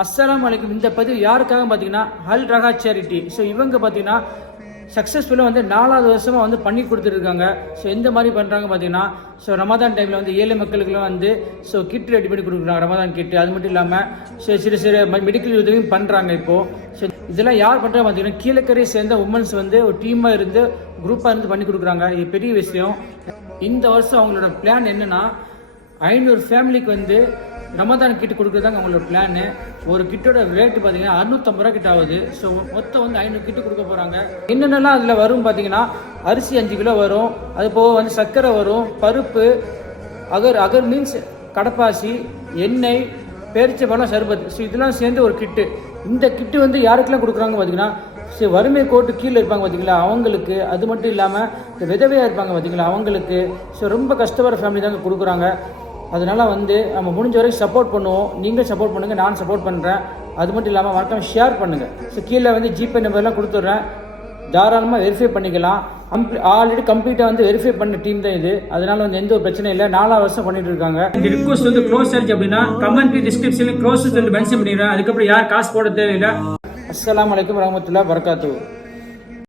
அஸ்ஸலாமு அலைக்கும். இந்த பதிவு யாருக்காக பார்த்தீங்கன்னா அல் ரஹா சேரிட்டி. ஸோ இவங்க பார்த்தீங்கன்னா சக்ஸஸ்ஃபுல்லாக வந்து 4வது வருஷமாக வந்து பண்ணி கொடுத்துருக்காங்க. ஸோ எந்த மாதிரி பண்ணுறாங்க பார்த்தீங்கன்னா, ஸோ ரமதான் டைமில் வந்து ஏழை மக்களுக்குலாம் வந்து ஸோ கிட் ரெடி பண்ணி கொடுக்குறாங்க, ரமதான் கிட்டு. அது மட்டும் இல்லாமல் ஸோ சிறு சிறு மெடிக்கல் உதவியும் பண்ணுறாங்க இப்போது. ஸோ இதெல்லாம் யார் பண்ணுறாங்க பார்த்தீங்கன்னா, கீழக்கரையை சேர்ந்த உமன்ஸ் வந்து ஒரு டீமாக இருந்து குரூப்பாக இருந்து பண்ணி கொடுக்குறாங்க. இது பெரிய விஷயம். இந்த வருஷம் அவங்களோட பிளான் என்னென்னா, 500 ஃபேமிலிக்கு வந்து ரமதான் கிட்டு கொடுக்குறதாங்க அவங்களோட பிளானு. ஒரு கிட்டோட ரேட்டு பார்த்தீங்கன்னா 650 ரூபா கிட்ட ஆகுது. ஸோ மொத்தம் வந்து 500 கிட்டு கொடுக்க போகிறாங்க. என்னென்னலாம் அதில் வரும் பார்த்தீங்கன்னா, அரிசி 5 கிலோ வரும், அது போக வந்து சர்க்கரை வரும், பருப்பு, அகர் மீன்ஸ் கடப்பாசி, எண்ணெய், பேரிச்சம்பழம், சர்பத். ஸோ இதெல்லாம் சேர்ந்து ஒரு கிட்டு. இந்த கிட்டு வந்து யாருக்கெல்லாம் கொடுக்குறாங்க பார்த்தீங்கன்னா, ஸோ வறுமை கோட்டு கீழே இருப்பாங்க பார்த்தீங்களா அவங்களுக்கு, அது மட்டும் இல்லாமல் விதவையாக இருப்பாங்க பார்த்தீங்களா அவங்களுக்கு. ஸோ ரொம்ப கஷ்டப்படுற ஃபேமிலி தாங்க கொடுக்குறாங்க. அதனால் வந்து நம்ம முடிஞ்ச வரைக்கும் சப்போர்ட் பண்ணுவோம். நீங்கள் சப்போர்ட் பண்ணுங்கள், நான் சப்போர்ட் பண்ணுறேன். அது மட்டும் இல்லாமல் மறக்காம ஷேர் பண்ணுங்கள். ஸோ கீழே வந்து ஜிபே நம்பர்லாம் கொடுத்துட்றேன், தாராளமாக வெரிஃபை பண்ணிக்கலாம். ஆல்ரெடி கம்ப்ளீட்டாக வந்து வெரிஃபை பண்ண டீம் தான் இது. அதனால வந்து எந்த ஒரு பிரச்சனையும் இல்லை. 4வது வருஷம் பண்ணிட்டு இருக்காங்க. இந்த ரிக்வஸ்ட் வந்து க்ளோஸ் ஆயிடுச்சு அப்படின்னா கமெண்ட் டிஸ்கிரிப்ஷனில் க்ளோஸ் மென்ஷன் பண்ணிடுறேன். அதுக்கப்புறம் யார் காசு போட தேவையில்லை. அஸ்ஸலாமு அலைக்கும் வரஹ்மத்துல்லாஹி வபரகாத்துஹு.